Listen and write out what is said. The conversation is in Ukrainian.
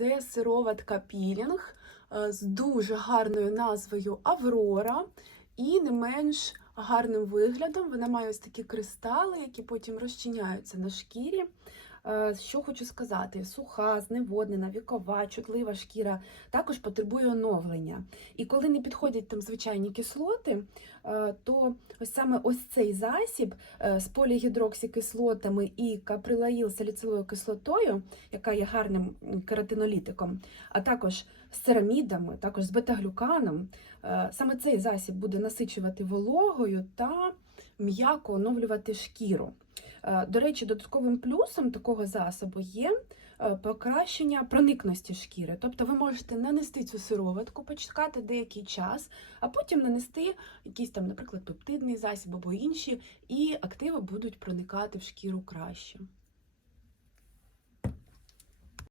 це сироватка пілінг е, з дуже гарною назвою Аврора і не менш гарним виглядом. Вона має ось такі кристали, які потім розчиняються на шкірі. Е, Що хочу сказати: суха, зневоднена, вікова, чутлива шкіра також потребує оновлення. І коли не підходять там звичайні кислоти, е, то ось саме ось цей засіб е, з полігідроксикислотами і каприлаїл-саліциловою кислотою, яка є гарним кератинолітиком, а також з церамідами, також з бета-глюканом, саме цей засіб буде насичувати вологою та м'яко оновлювати шкіру. Е, До речі, додатковим плюсом такого засобу є е, покращення проникності шкіри. Тобто ви можете нанести цю сироватку, почекати деякий час, а потім нанести якийсь там, наприклад, пептидний засіб або інші, і активи будуть проникати в шкіру краще.